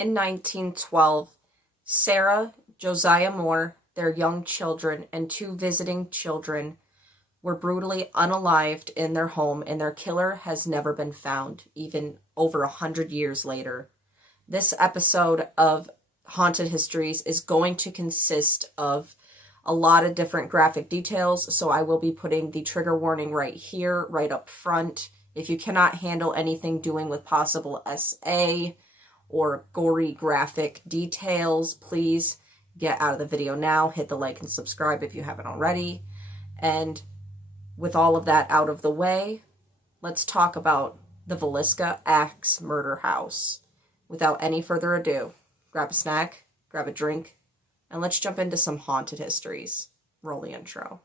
In 1912, Sarah, Josiah Moore, their young children, and 2 visiting children were brutally unalived in their home, and their killer has never been found, even over 100 years later. This episode of Haunted Histories is going to consist of a lot of different graphic details, so I will be putting the trigger warning right here, right up front. If you cannot handle anything doing with possible SA or gory graphic details, please get out of the video now. Hit the like and subscribe if you haven't already. And with all of that out of the way, let's talk about the Vallisca Axe Murder House. Without any further ado, grab a snack, grab a drink, and let's jump into some haunted histories. Roll the intro.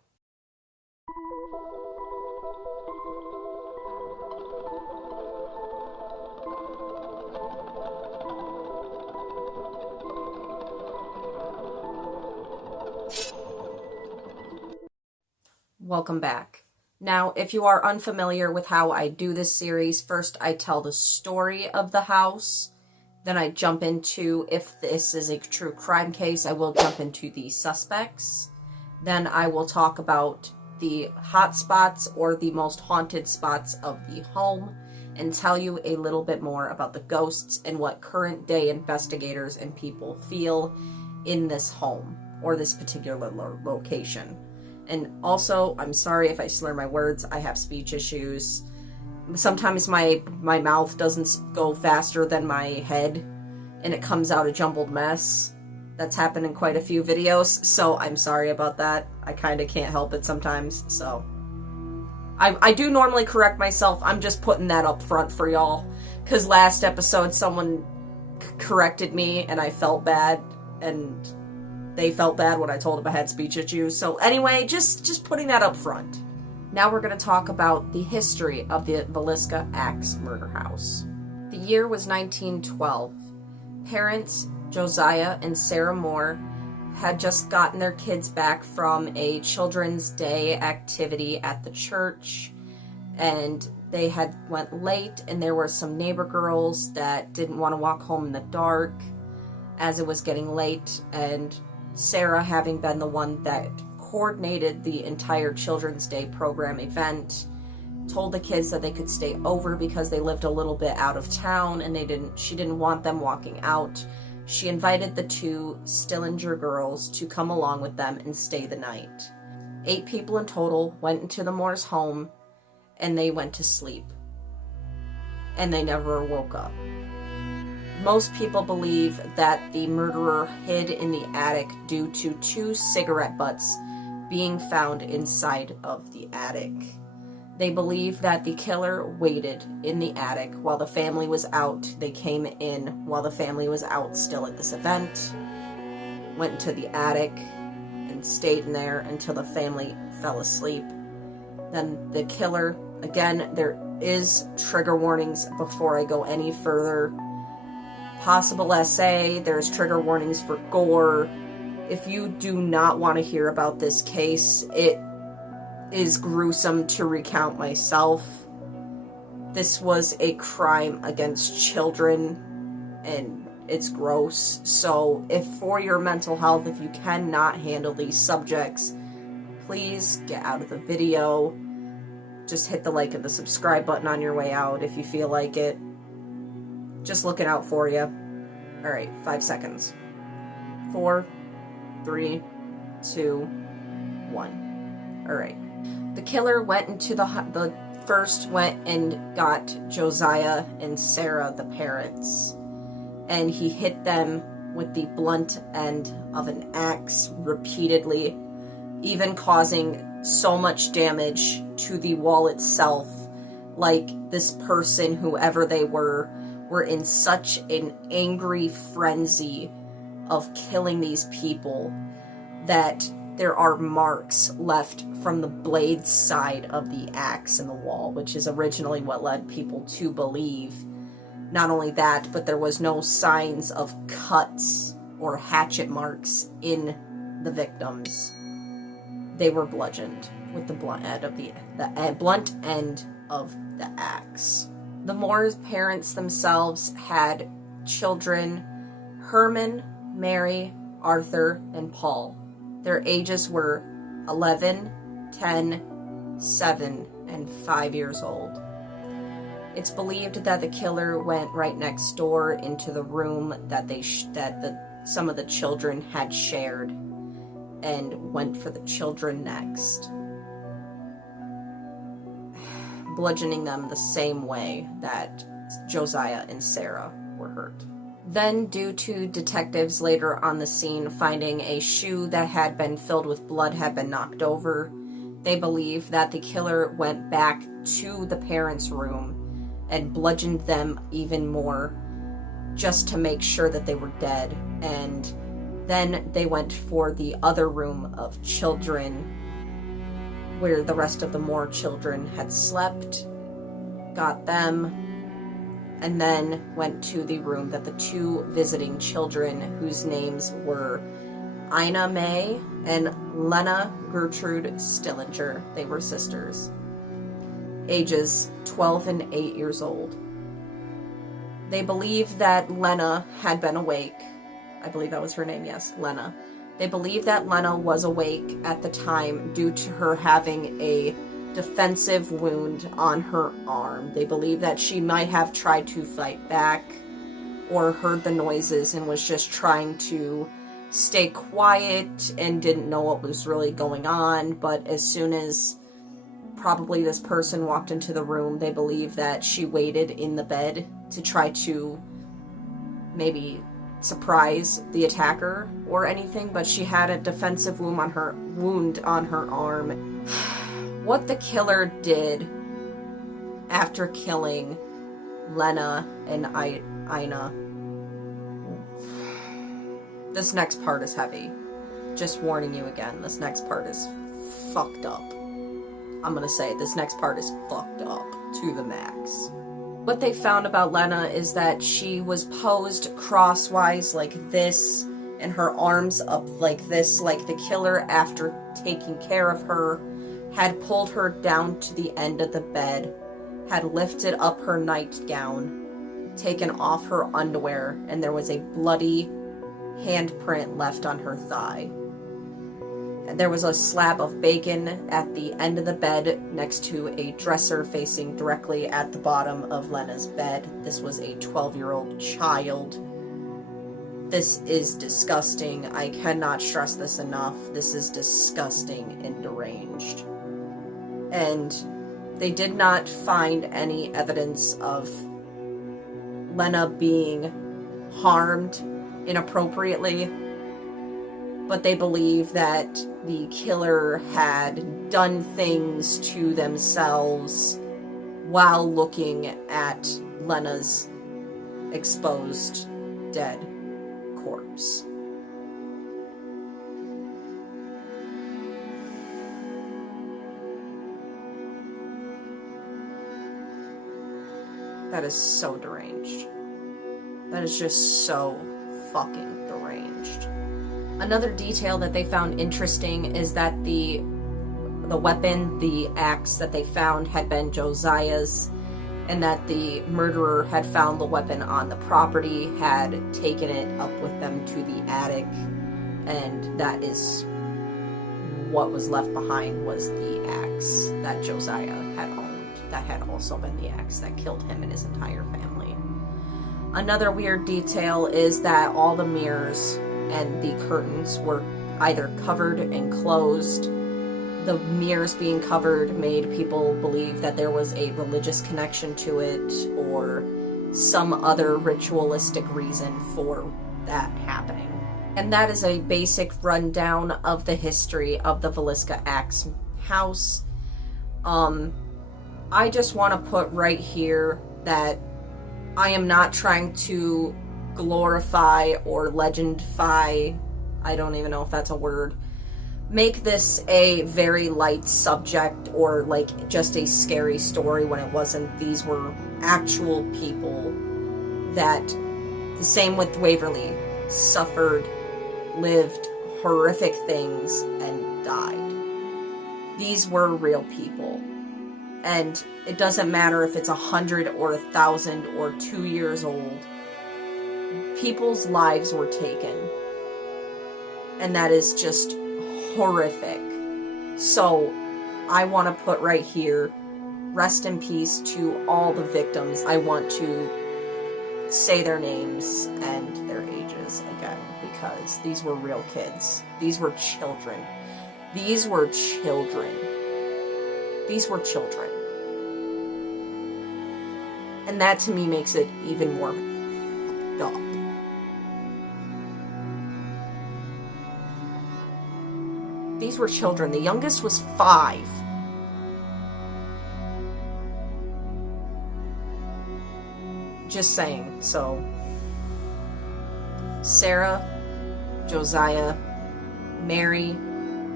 Welcome back. Now, if you are unfamiliar with how I do this series, first I tell the story of the house, then I jump into, if this is a true crime case, I will jump into the suspects, then I will talk about the hot spots or the most haunted spots of the home, and tell you a little bit more about the ghosts and what current day investigators and people feel in this home or this particular location. And also, I'm sorry if I slur my words, I have speech issues. Sometimes my mouth doesn't go faster than my head, and it comes out a jumbled mess. That's happened in quite a few videos, so I'm sorry about that. I kind of can't help it sometimes, so. I do normally correct myself, I'm just putting that up front for y'all. Because last episode, someone corrected me, and I felt bad, and they felt bad when I told them I had speech issues. So anyway, just putting that up front. Now we're going to talk about the history of the Vallisca Axe Murder House. The year was 1912. Parents, Josiah and Sarah Moore, had just gotten their kids back from a Children's Day activity at the church, and they had went late, and there were some neighbor girls that didn't want to walk home in the dark as it was getting late, and Sarah, having been the one that coordinated the entire Children's Day program event, told the kids that they could stay over because they lived a little bit out of town and she didn't want them walking out. She invited the 2 Stillenger girls to come along with them and stay the night. 8 people in total went into the Moore's home, and they went to sleep. And they never woke up. Most people believe that the murderer hid in the attic due to 2 cigarette butts being found inside of the attic. They believe that the killer waited in the attic while the family was out. They came in while the family was out still at this event, went into the attic, and stayed in there until the family fell asleep. Then the killer, again, there is trigger warnings before I go any further. Possible SA, there's trigger warnings for gore. If you do not want to hear about this case, it is gruesome to recount myself. This was a crime against children, and it's gross. So if for your mental health, if you cannot handle these subjects, please get out of the video. Just hit the like and the subscribe button on your way out if you feel like it. Just looking out for you. Alright, 5 seconds. 4, 3, 2, 1. Alright. The killer went into first went and got Josiah and Sarah, the parents, and he hit them with the blunt end of an axe repeatedly, even causing so much damage to the wall itself. Like, this person, whoever they were in such an angry frenzy of killing these people that there are marks left from the blade side of the axe in the wall, which is originally what led people to believe. Not only that, but there was no signs of cuts or hatchet marks in the victims. They were bludgeoned with the blunt end of the blunt end of the axe. The Moore's parents themselves had children Herman, Mary, Arthur, and Paul. Their ages were 11, 10, 7, and 5 years old. It's believed that the killer went right next door into the room that some of the children had shared and went for the children next, bludgeoning them the same way that Josiah and Sarah were hurt. Then, due to detectives later on the scene finding a shoe that had been filled with blood had been knocked over, they believe that the killer went back to the parents' room and bludgeoned them even more just to make sure that they were dead. And then they went for the other room of children where the rest of the Moore children had slept, got them, and then went to the room that the two visiting children, whose names were Ina May and Lina Gertrude Stillenger, they were sisters, ages 12 and 8 years old. They believe that Lina had been awake. I believe that was her name, yes, Lina. They believe that Lina was awake at the time due to her having a defensive wound on her arm. They believe that she might have tried to fight back or heard the noises and was just trying to stay quiet and didn't know what was really going on. But as soon as probably this person walked into the room, they believe that she waited in the bed to try to maybe surprise the attacker or anything, but she had a defensive wound on her arm. What the killer did after killing Lina and Ina, this next part is heavy. Just warning you again, this next part is fucked up. I'm gonna say it, this next part is fucked up to the max. What they found about Lina is that she was posed crosswise like this and her arms up like this, like the killer, after taking care of her, had pulled her down to the end of the bed, had lifted up her nightgown, taken off her underwear, and there was a bloody handprint left on her thigh. There was a slab of bacon at the end of the bed next to a dresser facing directly at the bottom of Lina's bed. This was a 12-year-old child. This is disgusting. I cannot stress this enough. This is disgusting and deranged. And they did not find any evidence of Lina being harmed inappropriately, but they believe that the killer had done things to themselves while looking at Lina's exposed dead corpse. That is so deranged. That is just so fucking deranged. Another detail that they found interesting is that the weapon, the axe that they found, had been Josiah's, and that the murderer had found the weapon on the property, had taken it up with them to the attic, and that is what was left behind was the axe that Josiah had owned. That had also been the axe that killed him and his entire family. Another weird detail is that all the mirrors and the curtains were either covered and closed. The mirrors being covered made people believe that there was a religious connection to it or some other ritualistic reason for that happening. And that is a basic rundown of the history of the Vallisca Axe house. I just want to put right here that I am not trying to glorify or legendify, I don't even know if that's a word, make this a very light subject or like just a scary story when it wasn't. These were actual people that, the same with Waverly, suffered, lived horrific things, and died. These were real people. And it doesn't matter if it's 100 or 1,000 or 2 years old. People's lives were taken. And that is just horrific. So, I want to put right here, rest in peace to all the victims. I want to say their names and their ages again, because these were real kids. These were children. These were children. These were children. And that to me makes it even more fucked up. These were children. The youngest was 5. Just saying. So, Sarah, Josiah, Mary,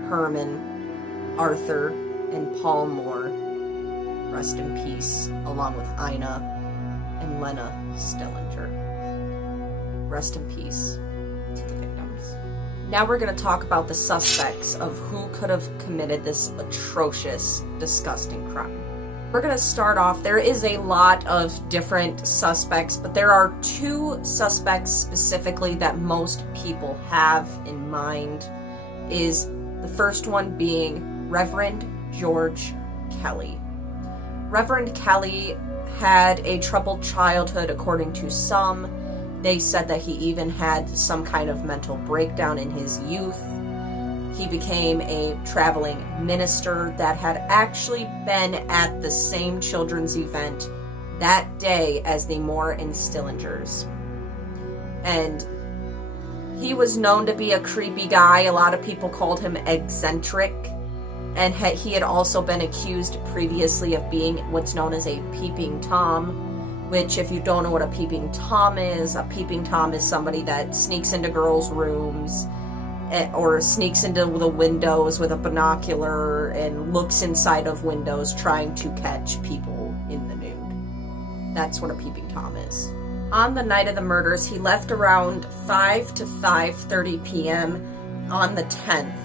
Herman, Arthur, and Paul Moore, rest in peace, along with Idna and Lina Stillenger. Rest in peace to the victims. Now we're going to talk about the suspects of who could have committed this atrocious, disgusting crime. We're going to start off, there is a lot of different suspects, but there are 2 suspects specifically that most people have in mind. Is the first one being Reverend George Kelly. Reverend Kelly had a troubled childhood according to some. They said that he even had some kind of mental breakdown in his youth. He became a traveling minister that had actually been at the same children's event that day as the Moore and Stillingers. And he was known to be a creepy guy. A lot of people called him eccentric. And he had also been accused previously of being what's known as a peeping Tom, which, if you don't know what a peeping Tom is somebody that sneaks into girls' rooms or sneaks into the windows with a binocular and looks inside of windows trying to catch people in the nude. That's what a peeping Tom is. On the night of the murders, he left around 5 to 5:30 p.m. on the 10th,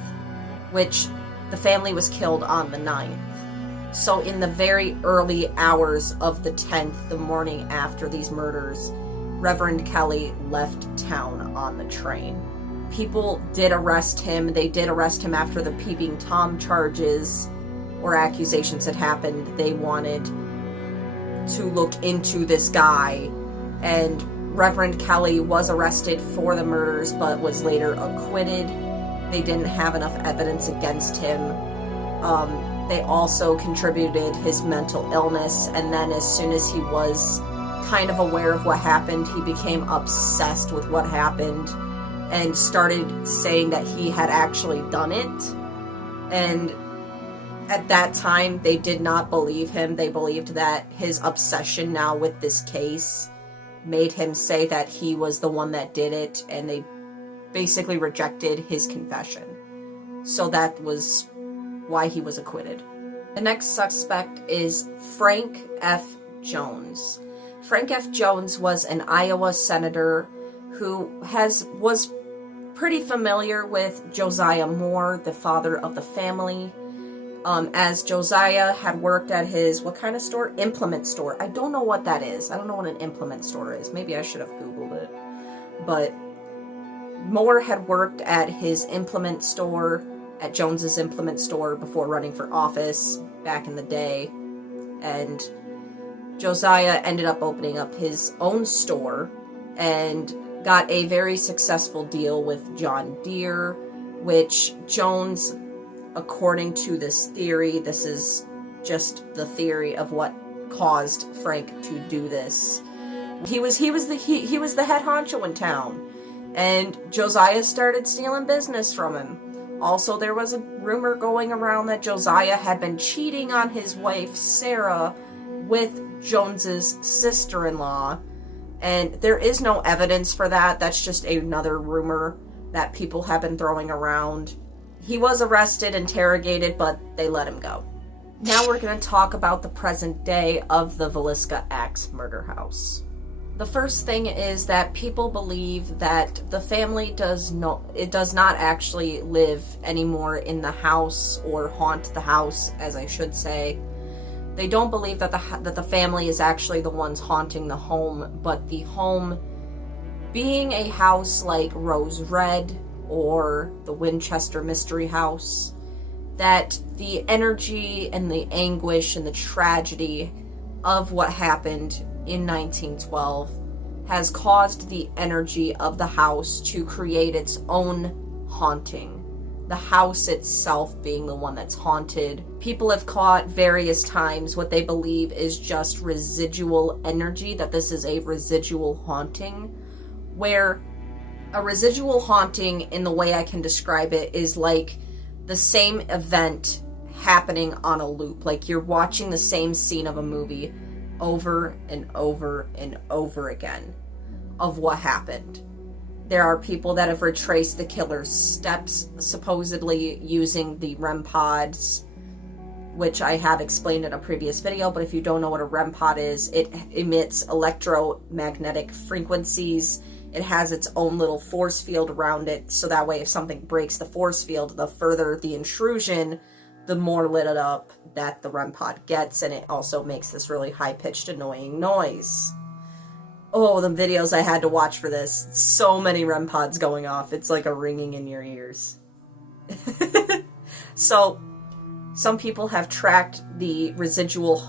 which the family was killed on the 9th. So in the very early hours of the 10th, the morning after these murders, Reverend Kelly left town on the train. People did arrest him. They did arrest him after the peeping Tom charges or accusations had happened. They wanted to look into this guy, and Reverend Kelly was arrested for the murders but was later acquitted. They didn't have enough evidence against him. They also contributed his mental illness, and then as soon as he was kind of aware of what happened, he became obsessed with what happened and started saying that he had actually done it. And at that time, they did not believe him. They believed that his obsession now with this case made him say that he was the one that did it, and they basically rejected his confession. So that was why he was acquitted. The next suspect is Frank F. Jones. Frank F. Jones was an Iowa senator who was pretty familiar with Josiah Moore, the father of the family, as Josiah had worked at his, what kind of store? Implement store. I don't know what that is. I don't know what an implement store is. Maybe I should have Googled it. But Moore had worked at his implement store, at Jones's implement store, before running for office back in the day. And Josiah ended up opening up his own store and got a very successful deal with John Deere, which Jones, according to this theory, this is just the theory of what caused Frank to do this. He was the head honcho in town, and Josiah started stealing business from him. Also, there was a rumor going around that Josiah had been cheating on his wife Sarah with Jones's sister-in-law, and there is no evidence for that. That's just another rumor that people have been throwing around. He was arrested, interrogated, but they let him go. Now we're going to talk about the present day of the Vallisca Axe murder house. The first thing is that people believe that the family does not actually live anymore in the house, or haunt the house, as I should say. They don't believe that the family is actually the ones haunting the home, but the home Being a house like Rose Red or the Winchester Mystery House, that the energy and the anguish and the tragedy of what happened in 1912 has caused the energy of the house to create its own haunting. The house itself being the one that's haunted. People have caught various times what they believe is just residual energy, that this is a residual haunting, where a residual haunting, in the way I can describe it, is like the same event happening on a loop. Like you're watching the same scene of a movie over and over and over again of what happened. There are people that have retraced the killer's steps, supposedly using the REM pods, which I have explained in a previous video, but if you don't know what a REM pod is, it emits electromagnetic frequencies. It has its own little force field around it, so that way if something breaks the force field, the further the intrusion, the more lit up that the REM pod gets, and it also makes this really high-pitched, annoying noise. Oh, the videos I had to watch for this. So many REM pods going off. It's like a ringing in your ears. So, some people have tracked the residual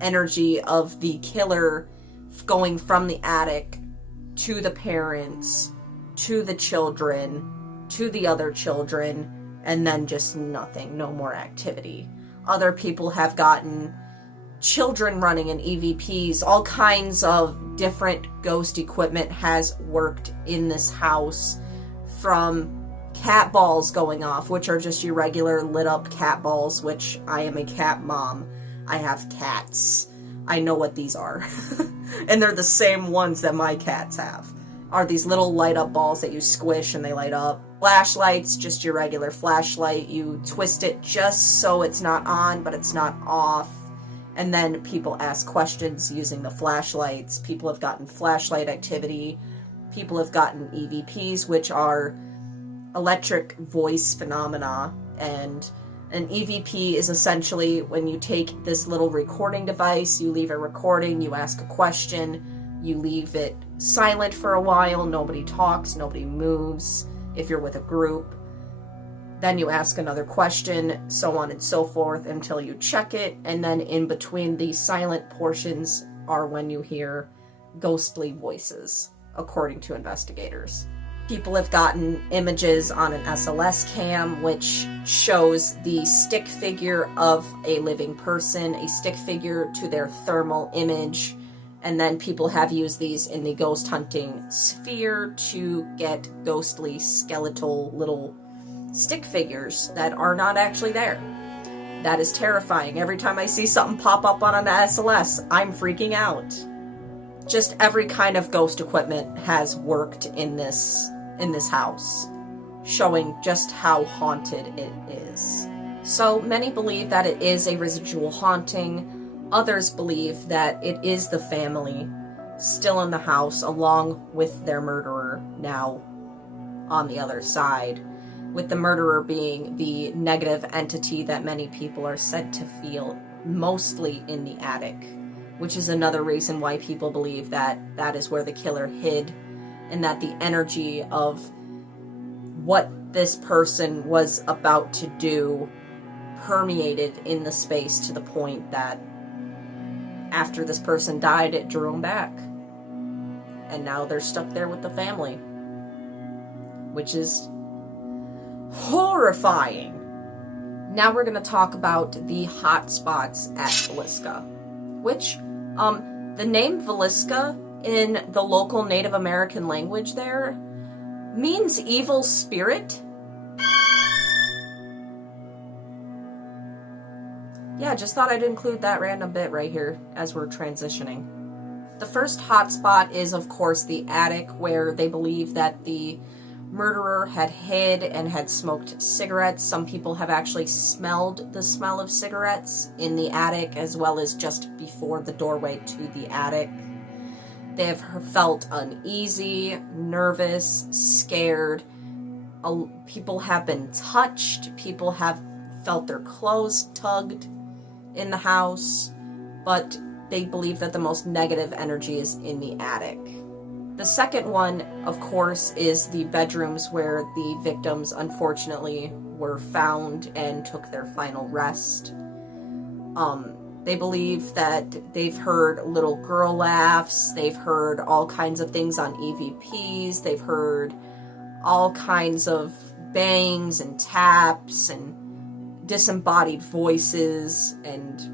energy of the killer going from the attic to the parents, to the children, to the other children, and then just nothing, no more activity. Other people have gotten children running in EVPs, all kinds of different ghost equipment has worked in this house, from cat balls going off, which are just your regular lit up cat balls, which I am a cat mom. I have cats. I know what these are. And they're the same ones that my cats have. Are these little light up balls that you squish and they light up. Flashlights, just your regular flashlight. You twist it just so it's not on, but it's not off. And then people ask questions using the flashlights. People have gotten flashlight activity. People have gotten EVPs, which are electric voice phenomena. And an EVP is essentially when you take this little recording device, you leave a recording, you ask a question, you leave it silent for a while, nobody talks, nobody moves if you're with a group. Then you ask another question, so on and so forth, until you check it, and then in between these silent portions are when you hear ghostly voices, according to investigators. People have gotten images on an SLS cam, which shows the stick figure of a living person, a stick figure to their thermal image, and then people have used these in the ghost hunting sphere to get ghostly skeletal little stick figures that are not actually there. That is terrifying. Every time I see something pop up on an SLS, I'm freaking out. Just every kind of ghost equipment has worked in this house, showing just how haunted it is. So many believe that it is a residual haunting. Others believe that it is the family still in the house along with their murderer now on the other side, with the murderer being the negative entity that many people are said to feel mostly in the attic, which is another reason why people believe that that is where the killer hid, and that the energy of what this person was about to do permeated in the space to the point that after this person died, it drew them back. And now they're stuck there with the family, which is horrifying. Now we're going to talk about the hot spots at Vallisca, which, the name Vallisca in the local Native American language there means evil spirit. Yeah, just thought I'd include that random bit right here as we're transitioning. The first hotspot is, of course, the attic, where they believe that the murderer had hid and had smoked cigarettes. Some people have actually smelled the smell of cigarettes in the attic, as well as just before the doorway to the attic. They have felt uneasy, nervous, scared. People have been touched. People have felt their clothes tugged in the house. But they believe that the most negative energy is in the attic. The second one, of course, is the bedrooms where the victims unfortunately were found and took their final rest. They believe that they've heard little girl laughs, they've heard all kinds of things on EVPs, they've heard all kinds of bangs and taps and disembodied voices, and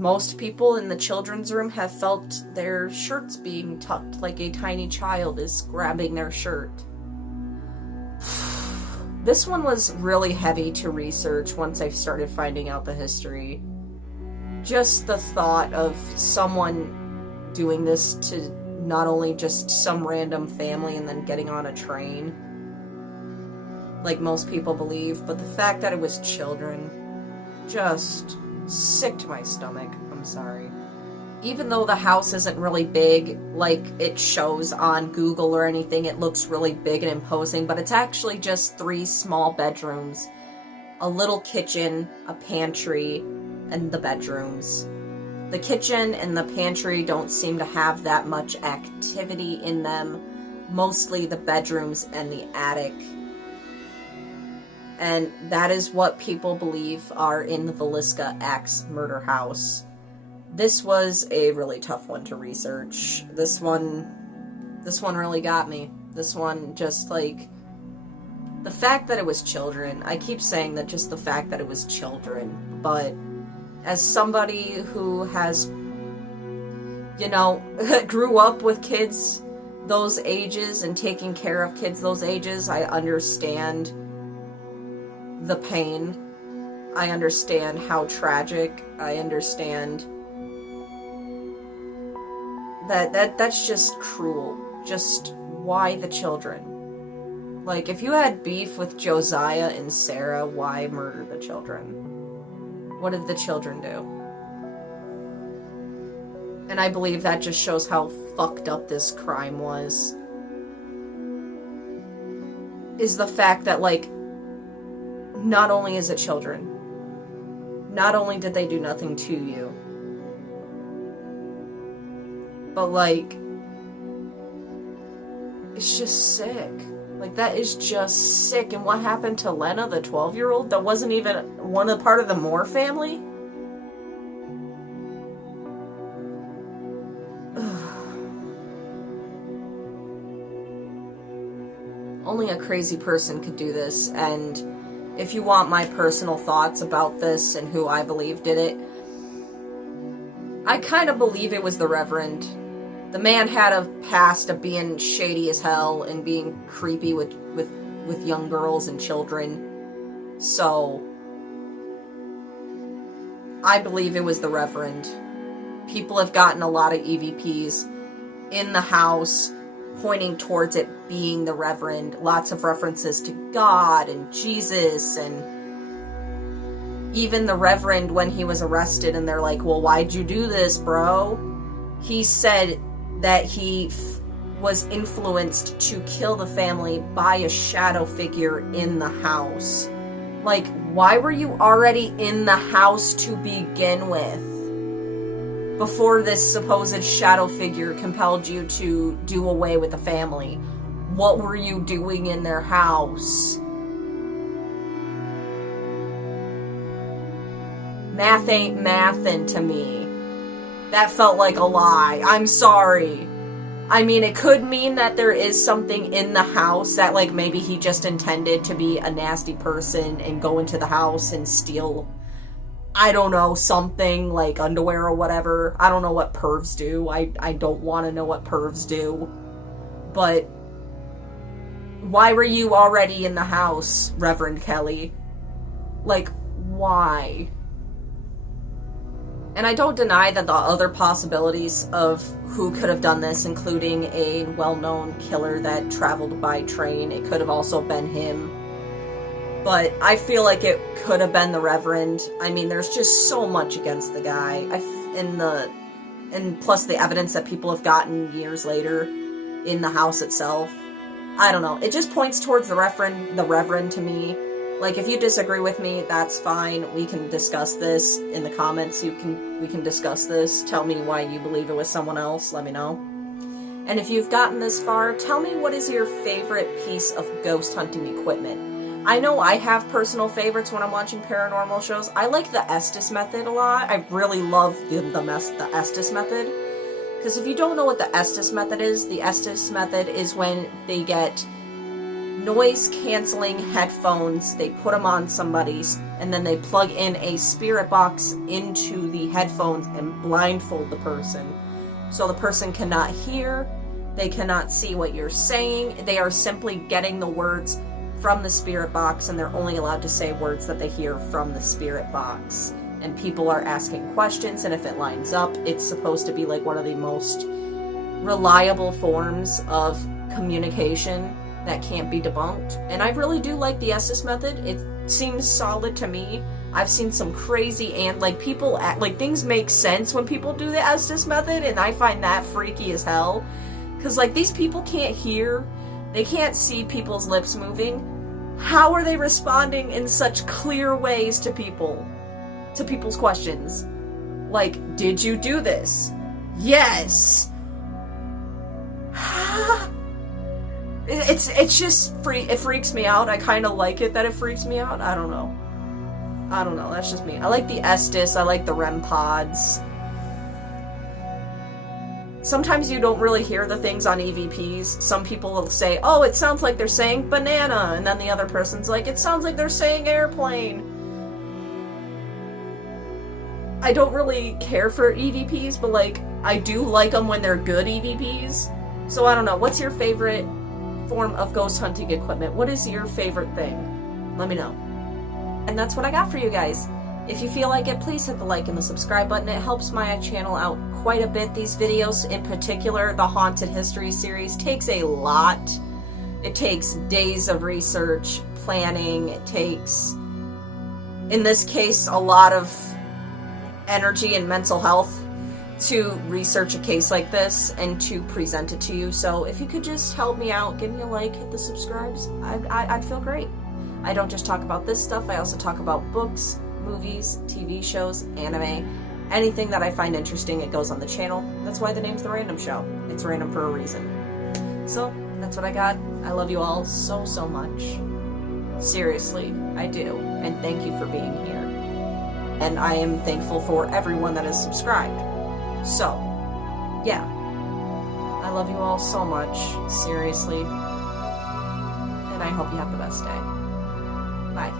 most people in the children's room have felt their shirts being tucked like a tiny child is grabbing their shirt. This one was really heavy to research once I started finding out the history. Just the thought of someone doing this to not only just some random family and then getting on a train, like most people believe, but the fact that it was children, just sick to my stomach. I'm sorry. Even though the house isn't really big, like it shows on Google or anything, it looks really big and imposing, but it's actually just 3 small bedrooms, a little kitchen, a pantry, and the bedrooms. The kitchen and the pantry don't seem to have that much activity in them, mostly the bedrooms and the attic. And that is what people believe are in the Vallisca axe murder house. This was a really tough one to research. This one really got me. This one just, like, the fact that it was children. I keep saying that just the fact that it was children, but as somebody who has, you know, grew up with kids those ages and taking care of kids those ages, I understand the pain. I understand how tragic. I understand that's just cruel. Just why the children? Like, if you had beef with Josiah and Sarah, why murder the children? What did the children do? And I believe that just shows how fucked up this crime was. Is the fact that, like, not only is it children, not only did they do nothing to you, but, like, it's just sick. Like, that is just sick. And what happened to Lina, the 12-year-old? That wasn't even one of part of the Moore family? Only a crazy person could do this. And if you want my personal thoughts about this and who I believe did it, I kind of believe it was the Reverend. The man had a past of being shady as hell and being creepy with young girls and children. So, I believe it was the Reverend. People have gotten a lot of EVPs in the house pointing towards it being the Reverend. Lots of references to God and Jesus, and even the Reverend, when he was arrested and they're like, well, why'd you do this, bro? He said that he was influenced to kill the family by a shadow figure in the house. Like, why were you already in the house to begin with? Before this supposed shadow figure compelled you to do away with the family. What were you doing in their house? Math ain't mathin' to me. That felt like a lie. I'm sorry. I mean, it could mean that there is something in the house that, like, maybe he just intended to be a nasty person and go into the house and steal, I don't know, something like underwear or whatever. I don't know what pervs do. I don't want to know what pervs do. But why were you already in the house, Reverend Kelly? Like, why? And I don't deny that the other possibilities of who could have done this, including a well-known killer that traveled by train, it could have also been him. But I feel like it could have been the Reverend. I mean, there's just so much against the guy. And plus the evidence that people have gotten years later in the house itself. I don't know. It just points towards the Reverend to me. Like, if you disagree with me, that's fine. We can discuss this in the comments. We can discuss this. Tell me why you believe it was someone else. Let me know. And if you've gotten this far, tell me what is your favorite piece of ghost hunting equipment. I know I have personal favorites when I'm watching paranormal shows. I like the Estes method a lot. I really love the Estes method. Because if you don't know what the Estes method is when they get noise-canceling headphones, they put them on somebody's, and then they plug in a spirit box into the headphones and blindfold the person. So the person cannot hear, they cannot see what you're saying, they are simply getting the words from the spirit box, and they're only allowed to say words that they hear from the spirit box. And people are asking questions, and if it lines up, it's supposed to be like one of the most reliable forms of communication that can't be debunked. And I really do like the Estes method. It seems solid to me. I've seen some crazy, and like people act like things make sense when people do the Estes method, and I find that freaky as hell. Because like these people can't hear, they can't see people's lips moving. How are they responding in such clear ways to people's questions? Like, did you do this? Yes. It's just it freaks me out. I kind of like it that it freaks me out. I don't know. That's just me. I like the Estes. I like the REM pods. Sometimes you don't really hear the things on EVPs. Some people will say, oh, it sounds like they're saying banana. And then the other person's like, it sounds like they're saying airplane. I don't really care for EVPs, but like, I do like them when they're good EVPs. So I don't know. What's your favorite form of ghost hunting equipment? What is your favorite thing? Let me know. And that's what I got for you guys. If you feel like it, please hit the like and the subscribe button. It helps my channel out quite a bit. These videos, in particular, the Haunted History series, takes a lot. It takes days of research, planning. It takes, in this case, a lot of energy and mental health to research a case like this and to present it to you. So if you could just help me out, give me a like, hit the subscribes, I'd feel great. I don't just talk about this stuff, I also talk about books, movies, TV shows, anime, anything that I find interesting, it goes on the channel. That's why the name's The Random Show. It's random for a reason. So, that's what I got. I love you all so, so much. Seriously, I do. And thank you for being here. And I am thankful for everyone that is subscribed. So, yeah. I love you all so much. Seriously. And I hope you have the best day. Bye.